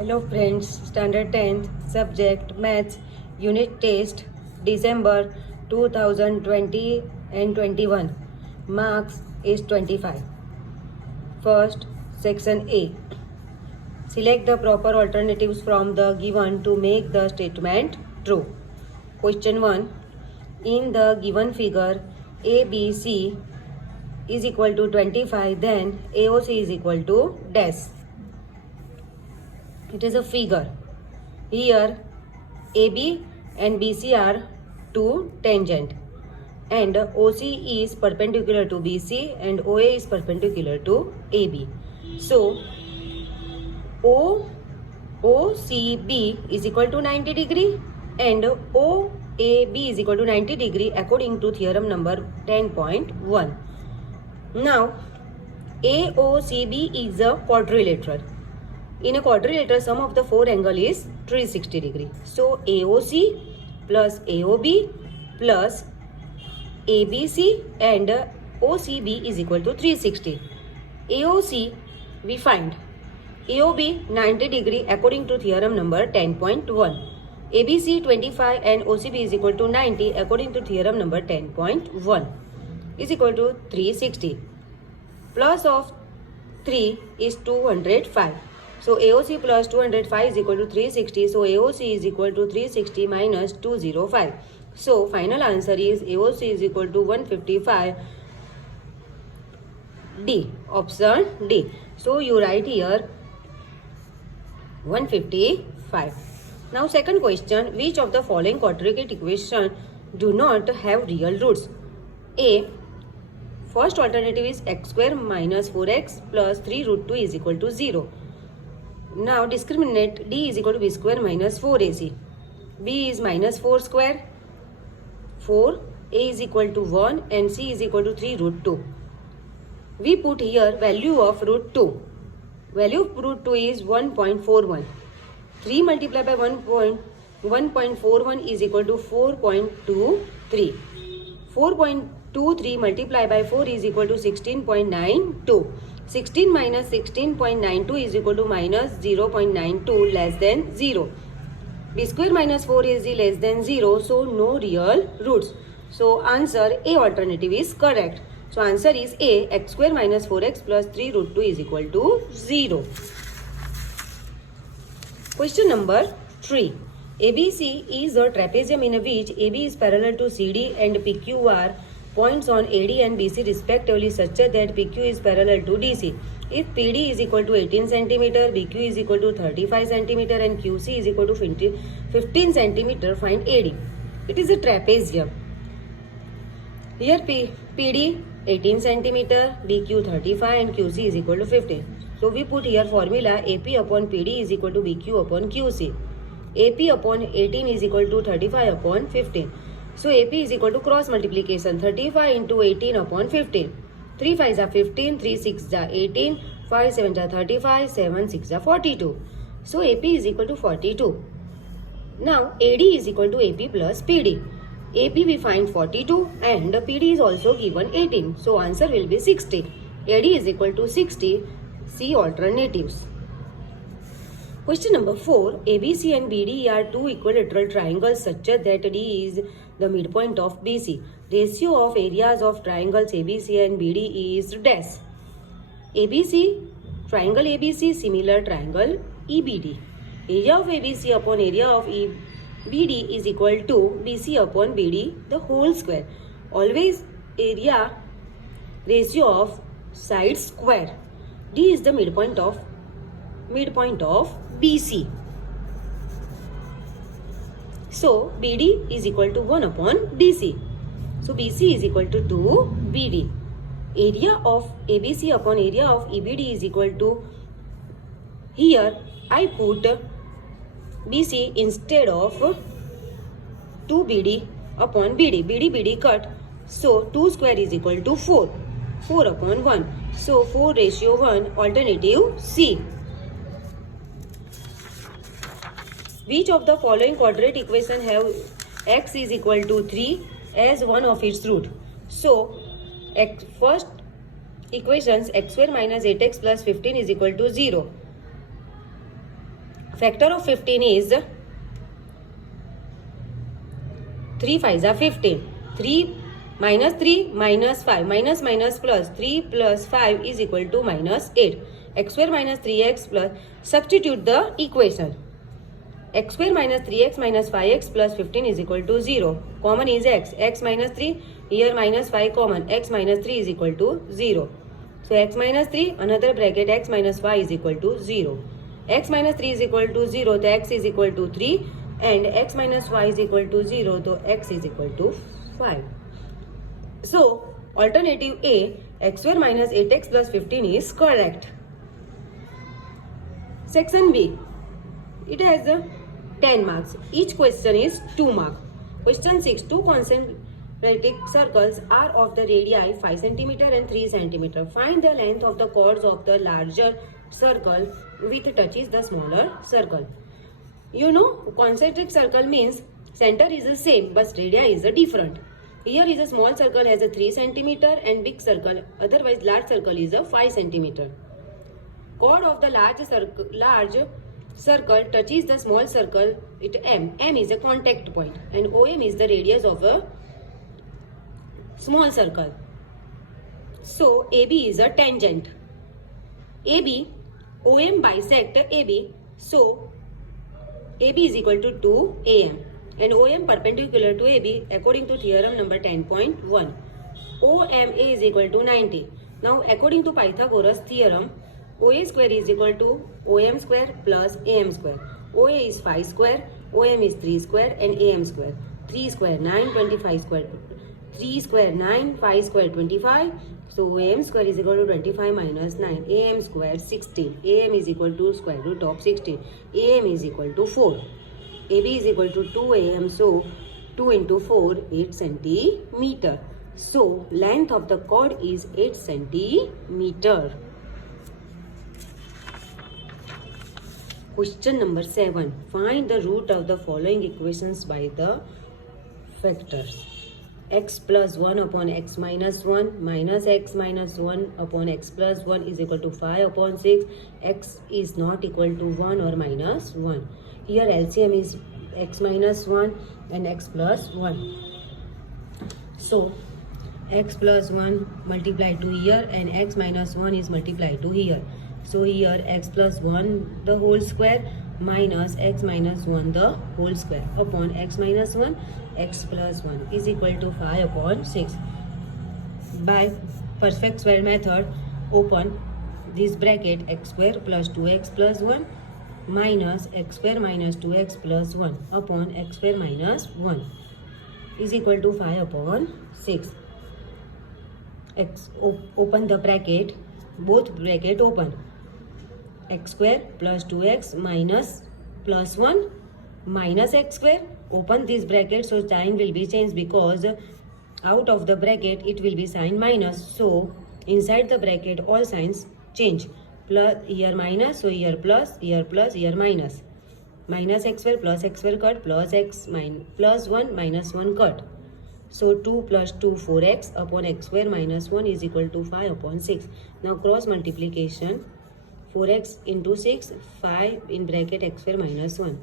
Hello friends, Standard 10th, Subject Maths, Unit Test, December 2020 and 21. Marks is 25. First, Section A. Select the proper alternatives from the given to make the statement true. Question 1. In the given figure, ABC is equal to 25, then AOC is equal to dash. It is a figure. Here AB and BC are two tangent and OC is perpendicular to BC and OA is perpendicular to AB. So OCB is equal to 90 degree and OAB is equal to 90 degree according to theorem number 10.1. Now AOCB is a quadrilateral. In a quadrilateral, sum of the four angle is 360 degree. So AOC plus AOB plus ABC and OCB is equal to 360. AOC we find. AOB 90 degree according to theorem number 10.1. ABC 25 and OCB is equal to 90 according to theorem number 10.1 is equal to 360. Plus of 3 is 205. So AOC plus 205 is equal to 360. So AOC is equal to 360 minus 205. So final answer is AOC is equal to 155. D. Option D. So you write here 155. Now second question. Which of the following quadratic equation do not have real roots? A. First alternative is x square minus 4x plus 3 root 2 is equal to 0. Now discriminate D is equal to B square minus 4AC. B is minus 4 square. 4. A is equal to 1 and C is equal to 3 root 2. We put here value of root 2. Value of root 2 is 1.41. 3 multiplied by 1.41 is equal to 4.23. 4.23 multiplied by 4 is equal to 16.92. 16 minus 16.92 is equal to minus 0.92 less than 0. B square minus 4AC less than 0. So no real roots. So answer A alternative is correct. So answer is A, x square minus 4x plus 3 root 2 is equal to 0. Question number 3. ABC is a trapezium in which AB is parallel to CD and PQ are points on AD and BC respectively such that PQ is parallel to DC. If PD is equal to 18 cm, BQ is equal to 35 cm and QC is equal to 15 cm, find AD. It is a trapezium. Here PD 18 cm, BQ 35 and QC is equal to 15. So we put here formula AP upon PD is equal to BQ upon QC. AP upon 18 is equal to 35 upon 15. So AP is equal to cross multiplication 35 into 18 upon 15. 3 5s are 15, 3 6s are 18, 5 7s are 35, 7 6s are 42. So AP is equal to 42. Now AD is equal to AP plus PD. AP we find 42 and PD is also given 18. So answer will be 60. AD is equal to 60. C alternatives. Question number 4. ABC and BD are two equilateral triangles such that D is the midpoint of BC. Ratio of areas of triangles ABC and BD is dash. ABC, triangle ABC, similar triangle EBD. Area of ABC upon area of BD is equal to BC upon BD the whole square. Always area ratio of sides square. D is the midpoint of BC. So BD is equal to 1 upon BC. So BC is equal to 2 BD. Area of ABC upon area of EBD is equal to, here I put BC instead of 2 BD upon BD. BD cut. So 2 square is equal to 4. 4 upon 1. So 4 ratio 1 alternative C. Which of the following quadratic equation have x is equal to 3 as one of its root? So first equations x square minus 8x plus 15 is equal to 0. Factor of 15 is 3 5s are 15. 3 minus 3 minus 5 minus minus plus 3 plus 5 is equal to minus 8. X square minus 3x plus, substitute the equation. X square minus 3x minus 5x plus 15 is equal to 0. Common is x. X minus 3, here minus 5 common. X minus 3 is equal to 0. So x minus 3, another bracket, x minus 5 is equal to 0. X minus 3 is equal to 0, so x is equal to 3. And x minus 5 is equal to 0, so x is equal to 5. So alternative A, x square minus 8x plus 15 is correct. Section B, it has 10 marks. Each question is 2 marks. Question 6, two concentric circles are of the radii 5 cm and 3 cm. Find the length of the chords of the larger circle which touches the smaller circle. You know, concentric circle means center is the same but radii is different. Here is a small circle has a 3 cm and big circle, otherwise large circle is a 5 cm. Chord of the large circle touches the small circle at M. M is a contact point and OM is the radius of a small circle. So AB is a tangent. AB, OM bisect AB. So AB is equal to 2 AM and OM perpendicular to AB according to theorem number 10.1. OMA is equal to 90. Now according to Pythagoras theorem, OA square is equal to OM square plus AM square. OA is 5 square, OM is 3 square and AM square. 3 square 9, 25 square. 3 square 9, 5 square 25. So AM square is equal to 25 minus 9. AM square 16. AM is equal to square root of 16. AM is equal to 4. AB is equal to 2 AM. So 2 into 4, 8 centimeter. So length of the chord is 8 centimeter. Question number 7. Find the root of the following equations by the factors. X plus 1 upon x minus 1 minus x minus 1 upon x plus 1 is equal to 5 upon 6. X is not equal to 1 or minus 1. Here LCM is x minus 1 and x plus 1. So x plus 1 multiplied to here and x minus 1 is multiplied to here. So here x plus 1 the whole square minus x minus 1 the whole square upon x minus 1 x plus 1 is equal to 5 upon 6. By perfect square method, open this bracket x square plus 2x plus 1 minus x square minus 2x plus 1 upon x square minus 1 is equal to 5 upon 6. Open the bracket, both bracket open. X square plus 2x minus plus 1 minus x square. Open this bracket, so sign will be changed because out of the bracket it will be sign minus. So inside the bracket all signs change. Plus here minus, so here plus, here minus. Minus x square plus x square cut plus x plus 1 minus 1 cut. So 2 plus 2 4x upon x square minus 1 is equal to 5 upon 6. Now cross multiplication. 4x into 6, 5 in bracket x square minus 1.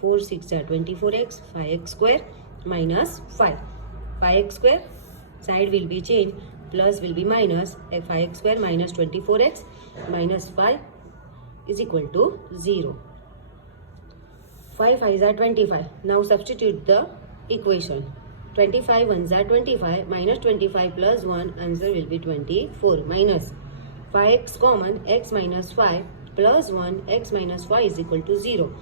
4 6 are 24x, 5x square minus 5. 5x square side will be changed, plus will be minus, 5x square minus 24x minus 5 is equal to 0. 5 5s are 25. Now substitute the equation. 25 1s are 25 minus 25 plus 1, answer will be 24 minus 5x common, x minus 5 plus 1, x minus 5 is equal to 0.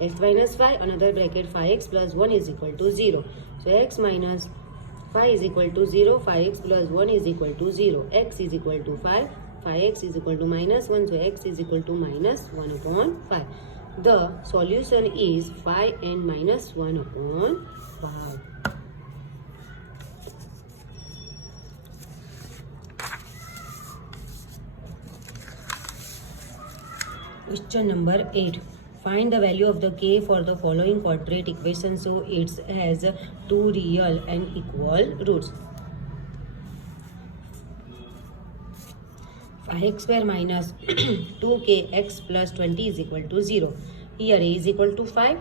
X minus 5, another bracket 5x plus 1 is equal to 0. So x minus 5 is equal to 0, 5x plus 1 is equal to 0. X is equal to 5, 5x is equal to minus 1, so x is equal to minus 1 upon 5. The solution is 5 and minus 1 upon 5. Question number 8. Find the value of the k for the following quadratic equation. So it has 2 real and equal roots. 5x square minus 2kx plus 20 is equal to 0. Here a is equal to 5.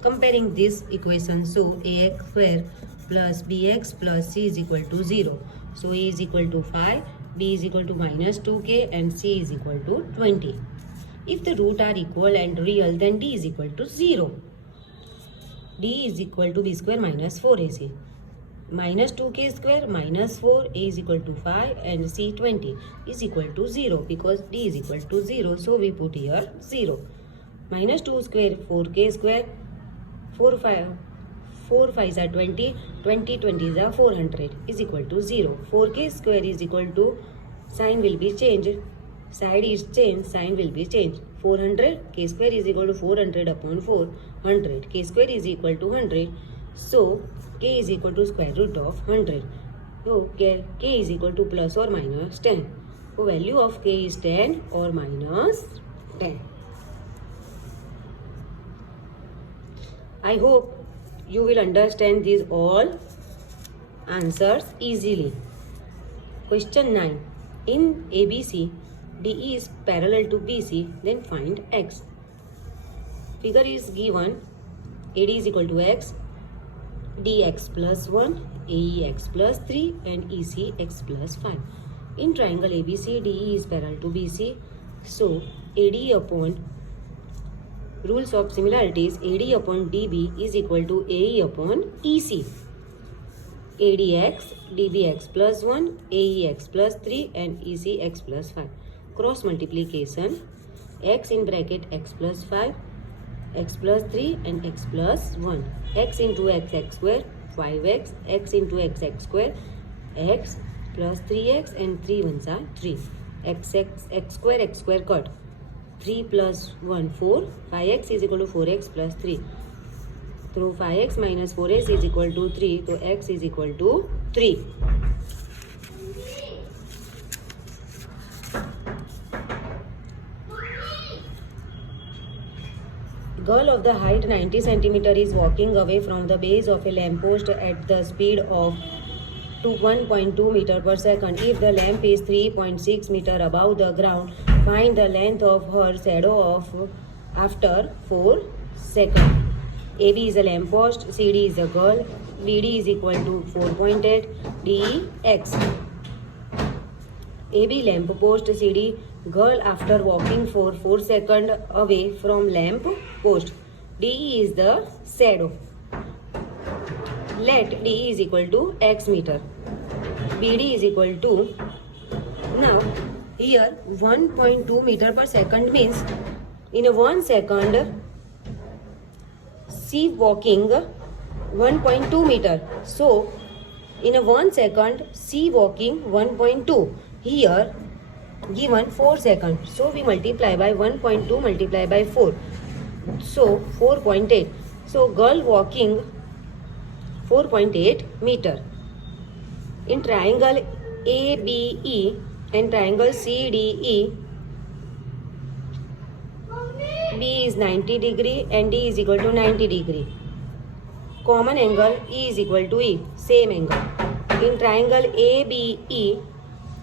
Comparing this equation, so ax square plus bx plus c is equal to 0. So a is equal to 5, b is equal to minus 2k and c is equal to 20. If the root are equal and real, then d is equal to 0. d is equal to b square minus 4ac. Minus 2k square minus 4, a is equal to 5 and c 20 is equal to 0 because d is equal to 0. So we put here 0. Minus 2 square 4k square, 4 5s are 20, 20 20s are 400 is equal to 0. 4k square is equal to, sign will be changed, side is changed, sign will be changed. 400, k square is equal to 400 upon 400, k square is equal to 100. So k is equal to square root of 100. So k is equal to plus or minus 10. So value of k is 10 or minus 10. I hope you will understand these all answers easily. Question 9. In ABC, DE is parallel to BC, then find X. Figure is given, AD is equal to X, DX plus 1, AEX plus 3 and ECX plus 5. In triangle ABC, DE is parallel to BC, so AD upon rules of similarities, AD upon DB is equal to AE upon EC. ADX, DBX plus 1, AEX plus 3 and ECX plus 5. Cross multiplication, x in bracket x plus 5, x plus 3 and x plus 1. X into x, x square, 5x, x into x, x square, x plus 3x and 3 ones are 3. X square cut. 3 plus 1, 4. 5x is equal to 4x plus 3. So 5x minus 4x is equal to 3. So x is equal to 3. Girl of the height 90 cm is walking away from the base of a lamppost at the speed of 1.2 meter per second. If the lamp is 3.6 meter above the ground, find the length of her shadow after 4 seconds. AB is a lamppost, CD is a girl, BD is equal to 4.8, DE X. AB lamppost, CD girl after walking for 4 seconds away from lamp post. DE is the shadow. Let DE is equal to X meter. BD is equal to, now here 1.2 meter per second means in a 1 second C walking 1.2 meter. So in a 1 second C walking 1.2. Here given 4 seconds. So we multiply by 1.2 multiply by 4. So 4.8. So girl walking 4.8 meter. In triangle ABE and triangle CDE, B is 90 degree and D is equal to 90 degree. Common angle E is equal to E, same angle. In triangle ABE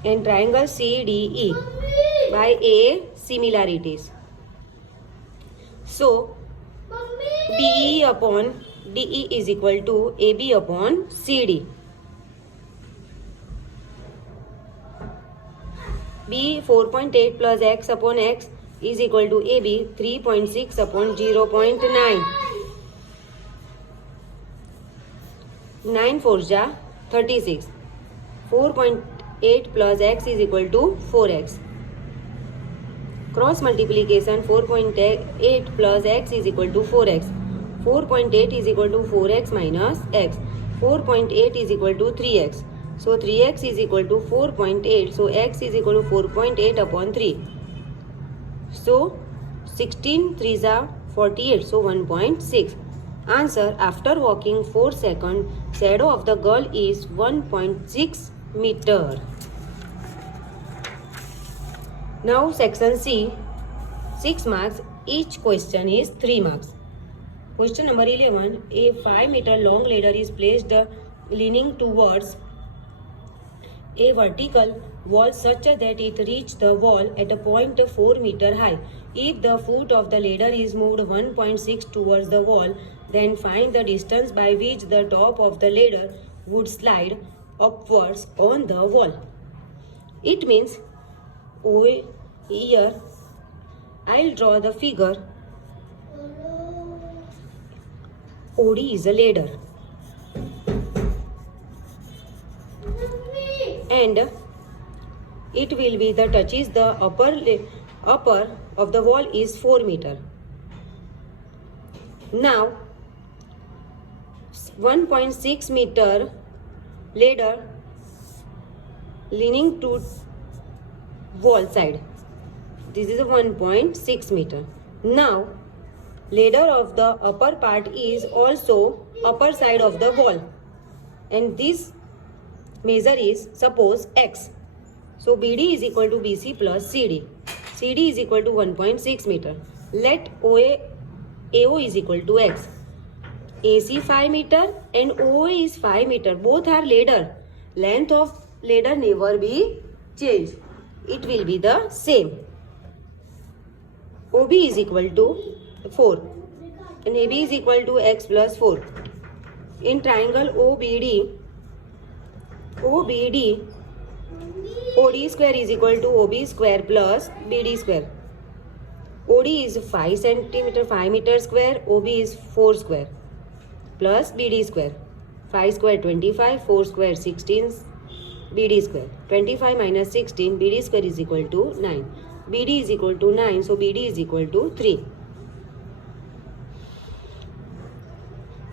and triangle CDE, by A similarities. So BE upon DE is equal to AB upon CD. B 4.8 plus x upon x is equal to AB 3.6 upon 0.9. 9 4 ja 36. 4.8 plus x is equal to 4x. Cross multiplication, 4.8 plus x is equal to 4x. 4.8 is equal to 4x minus x. 4.8 is equal to 3x. So 3x is equal to 4.8. So x is equal to 4.8 upon 3. So 16 3s are 48. So 1.6. Answer, after walking 4 seconds, shadow of the girl is 1.6 meter. Now section C, 6 marks. Each question is 3 marks. Question number 11. A 5 meter long ladder is placed leaning towards a vertical wall such that it reaches the wall at a point 4 meter high. If the foot of the ladder is moved 1.6 towards the wall, then find the distance by which the top of the ladder would slide upwards on the wall. It means here I'll draw the figure. OD is a ladder and it will be the touches the upper of the wall is 4 meter. Now 1.6 meter ladder leaning to wall side. This is a 1.6 meter. Now ladder of the upper part is also upper side of the wall and this measure is suppose x. So BD is equal to BC plus CD. CD is equal to 1.6 meter. Let AO is equal to x. AC 5 meter and OA is 5 meter. Both are ladder. Length of ladder never be changed. It will be the same. OB is equal to 4 and AB is equal to x plus 4. In triangle OBD, OD square is equal to OB square plus BD square. OD is 5 centimeter, 5 meter square, OB is 4 square plus BD square. 5 square 25, 4 square 16, BD square. 25 minus 16, BD square is equal to 9. BD is equal to 9, so BD is equal to 3.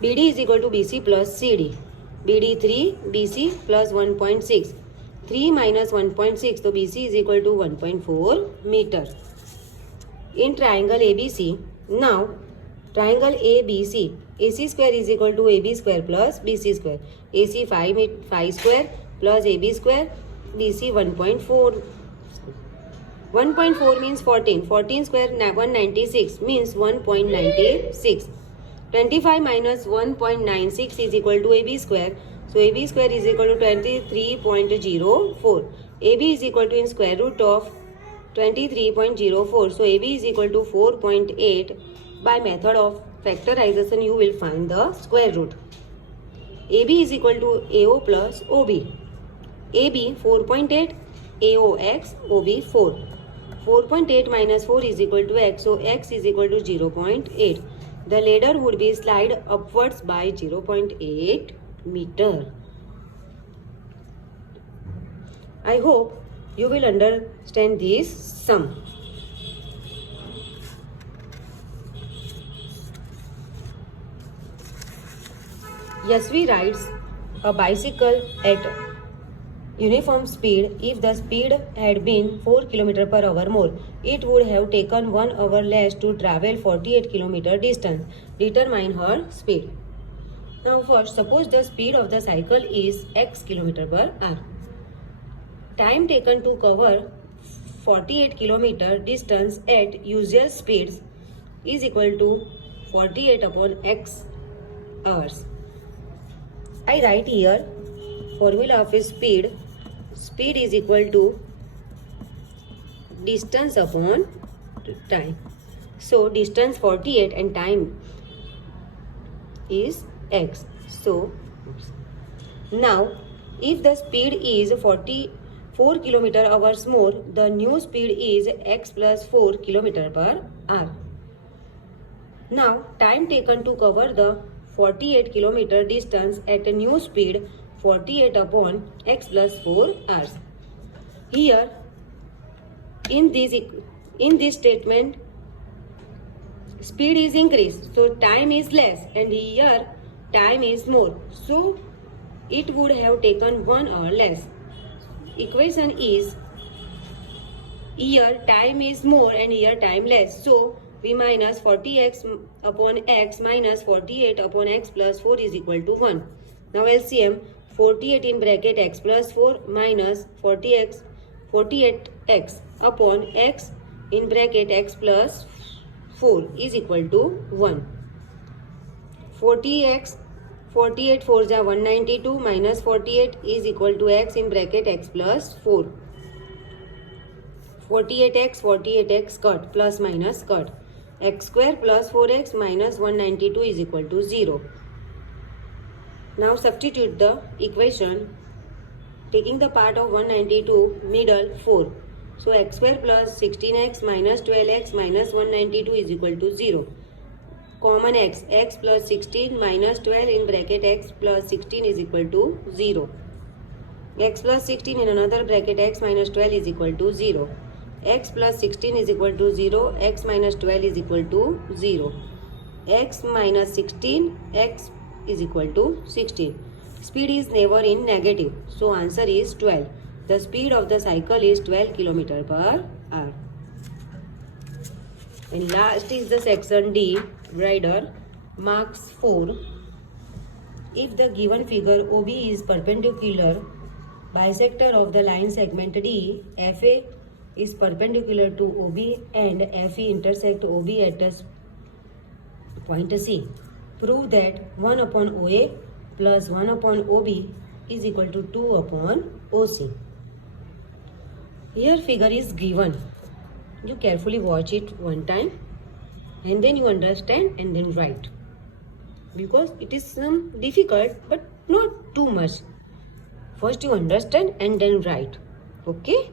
BD is equal to BC plus CD. BD 3, BC plus 1.6. 3 minus 1.6, so BC is equal to 1.4 meter. In triangle ABC, now triangle ABC, AC square is equal to AB square plus BC square. AC 5 square plus AB square, BC 1.4. 1.4 means 14. 14 square 196 means 1.96. 25 minus 1.96 is equal to AB square. So AB square is equal to 23.04. AB is equal to in square root of 23.04. So AB is equal to 4.8. By method of factorization you will find the square root. AB is equal to AO plus OB. AB 4.8, AO x, OB 4. 4.8 minus 4 is equal to x. So x is equal to 0.8. The ladder would be slide upwards by 0.8 meter. I hope you will understand this sum. Yasvi rides a bicycle at uniform speed. If the speed had been 4 km per hour more, it would have taken 1 hour less to travel 48 km distance. Determine her speed. Now first, suppose the speed of the cycle is x km per hour. Time taken to cover 48 km distance at usual speeds is equal to 48 upon x hours. I write here formula of speed. Speed is equal to distance upon time. So distance 48 and time is x. So now if the speed is 44 km hours more, the new speed is x plus 4 km per hour. Now time taken to cover the 48 km distance at a new speed 48 upon x plus 4 hours. Here in this statement speed is increased, so time is less, and here time is more, so it would have taken 1 hour less. Equation is here time is more and here time less, so we minus 40x upon x minus 48 upon x plus 4 is equal to 1. Now LCM 48 in bracket x plus 4 minus 48x upon x in bracket x plus 4 is equal to 1. 40x 48 4 ja 192 minus 48 is equal to x in bracket x plus 4. 48x cut plus minus cut. X square plus 4x minus 192 is equal to 0. Now substitute the equation taking the part of 192 middle 4. So x square plus 16x minus 12x minus 192 is equal to 0. Common x plus 16 minus 12 in bracket x plus 16 is equal to 0. X plus 16 in another bracket x minus 12 is equal to 0. X plus 16 is equal to 0. X minus 12 is equal to 0. X minus 16, x is equal to 16. Speed is never in negative. So answer is 12. The speed of the cycle is 12 km per hour. And last is the section D, rider, marks 4. If the given figure OB is perpendicular bisector of the line segment D, FA is perpendicular to OB and FE intersect OB at a point C. Prove that 1 upon OA plus 1 upon OB is equal to 2 upon OC. Here figure is given. You carefully watch it one time and then you understand and then write. Because it is some difficult but not too much. First you understand and then write. Okay?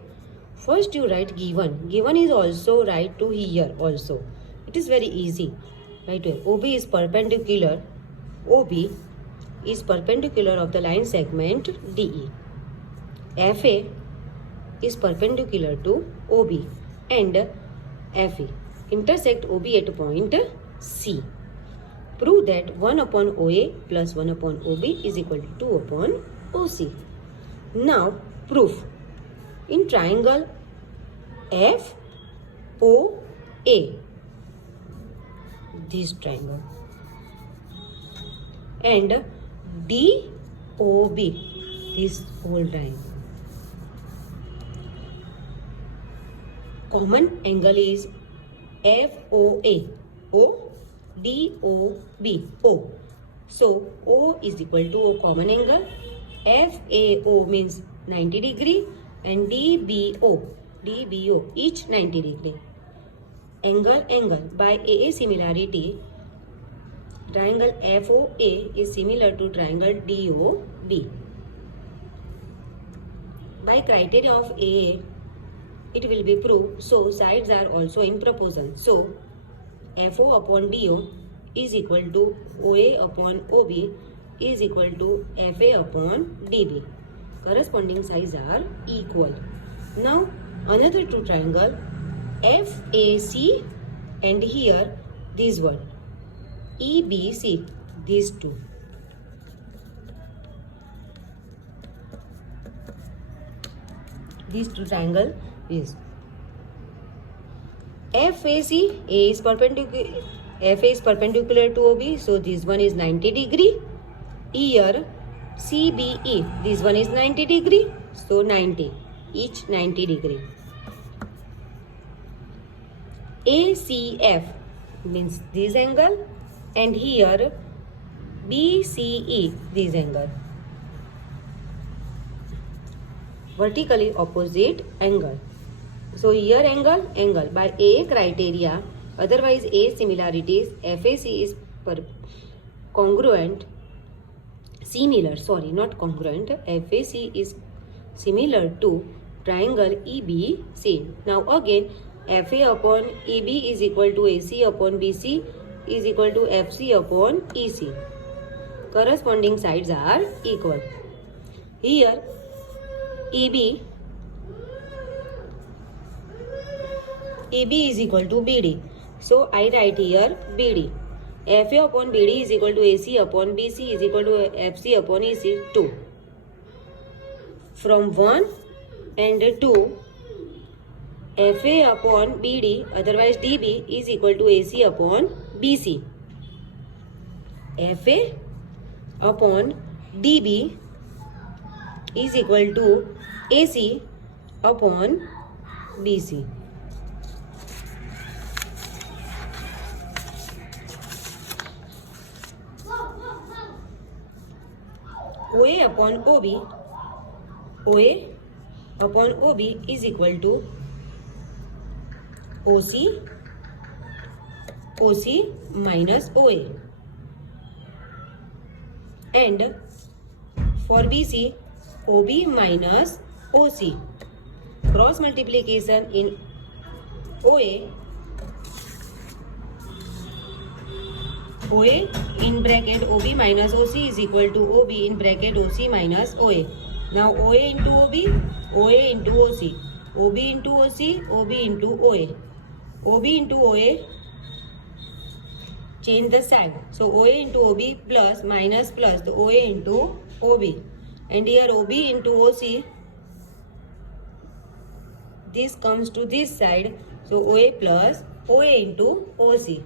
First you write given. Given is also write to here also. It is very easy. Right here. OB is perpendicular. OB is perpendicular of the line segment DE. FA is perpendicular to OB and FE intersect OB at point C. Prove that 1 upon OA plus 1 upon OB is equal to 2 upon OC. Now proof. In triangle FOA, this triangle, and DOB, this whole triangle. Common angle is FOA, O, DOB, O. So O is equal to O common angle. FAO means 90 degree and DBO each 90 degree. Angle by AA similarity, triangle FOA is similar to triangle DOB. By criteria of AA, it will be proved, so sides are also in proportion. So FO upon DO is equal to OA upon OB is equal to FA upon DB. Corresponding sides are equal. Now another two triangle FAC and here this one EBC, these two. These two triangle is FAC, A is perpendicular, FA is perpendicular to OB, so this one is 90 degree. Here CBE, this one is 90 degree, so 90, each 90 degree. ACF means this angle and here BCE, this angle. Vertically opposite angle. So here angle by A criteria, otherwise A similarities, FAC is congruent, similar, sorry, not congruent, FAC is similar to triangle EBC. Now again, FA upon EB is equal to AC upon BC is equal to FC upon EC. Corresponding sides are equal. Here EB is equal to BD. So I write here BD. FA upon BD is equal to AC upon BC is equal to FC upon EC 2. From 1 and 2, FA upon BD, otherwise DB, is equal to AC upon BC. FA upon DB is equal to AC upon BC. OA upon OB is equal to OC minus OA. And for BC, OB minus OC. Cross multiplication in OA in bracket OB minus OC is equal to OB in bracket OC minus OA. Now OA into OB, OA into OC, OB into OC, OB into OA. OB into OA, change the sign. So OA into OB plus minus plus, the OA into OB. And here OB into OC, this comes to this side. So OA plus OA into OC.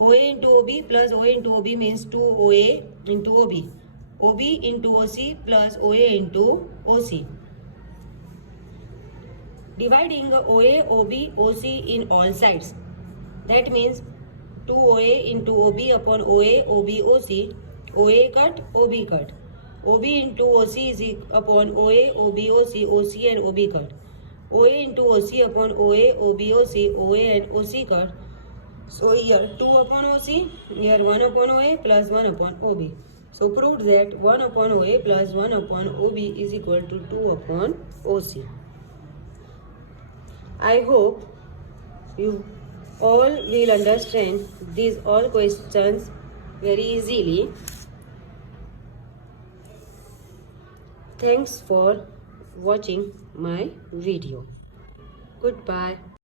OA into OB plus OA into OB means 2OA into OB. OB into OC plus OA into OC. Dividing OA, OB, OC in all sides. That means 2OA into OB upon OA, OB, OC. OA cut, OB cut. OB into OC is upon OA, OB, OC, OC and OB cut. OA into OC upon OA, OB, OC, OA and OC cut. So here 2 upon OC, here 1 upon OA plus 1 upon OB. So proved that 1 upon OA plus 1 upon OB is equal to 2 upon OC. I hope you all will understand these all questions very easily. Thanks for watching my video. Goodbye.